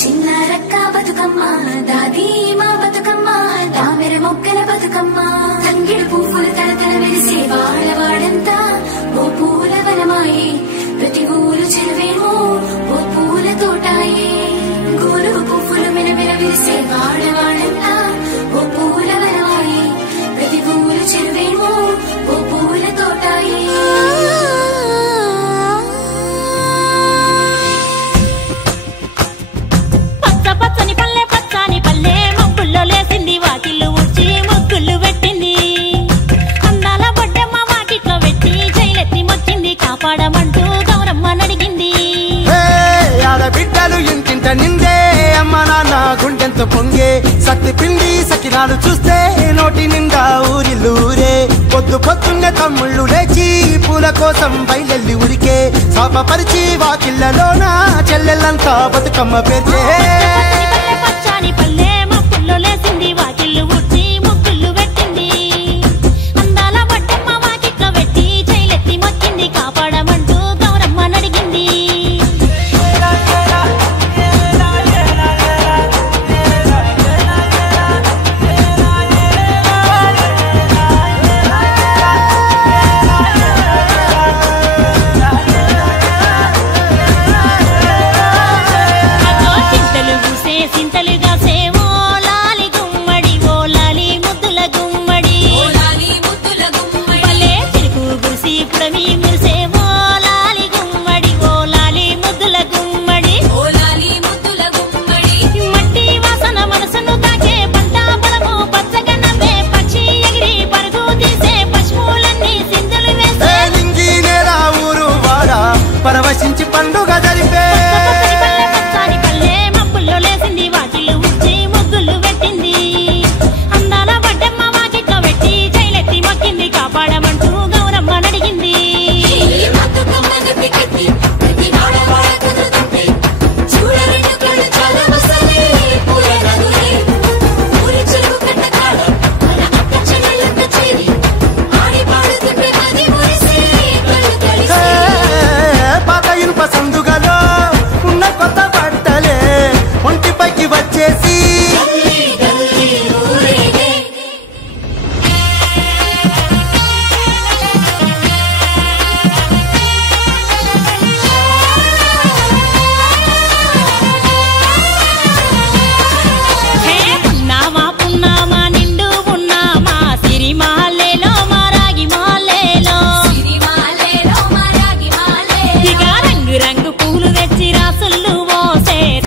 చిన్నారక్క బతుకమ్మ దాది మా బతుకమ్మ తామెర మొక్కల బతుకమ్మ తంగిడు పువ్వులు తలతల మెరిసే వాడవాడంతా ఓ పూల వనమాయే ప్రతి ఊరు చెరువేమో ఓ పూల తోటాయే గోరు పువ్వులు మెనమెన విరిసే వాడవాడంతా ఓ పూల వనమాయే ప్రతి ఊరు చెరువేమో ఓ పూల తోటాయే పచ్చని పల్లె పచ్చని పల్లె మొక్కుల్లో లేసింది వాకిళ్ళు ఊడ్చి ముగ్గులు పెట్టింది అందాల బొడ్డమ్మ వాకిట్లో పెట్టి జైలెత్తి మొచ్చింది కాపాడమంటూ గౌరమ్మ నడిగింది ఆడబిడ్డలు ఇంటింట నిందే అమ్మ నాన్న గుండెంత పొంగే సత్తి పిండి సకినాలు చూస్తే నోటి నిండా ఊరిల్లూరే పొద్దు పొద్దున్నే తమ్ముళ్ళు లేచి పూల కోసం బయలెల్లి ఉరికే శాపపరిచి వాకిళ్ళలోన చెల్లెళ్ళంతా బతుకమ్మ పేర్చే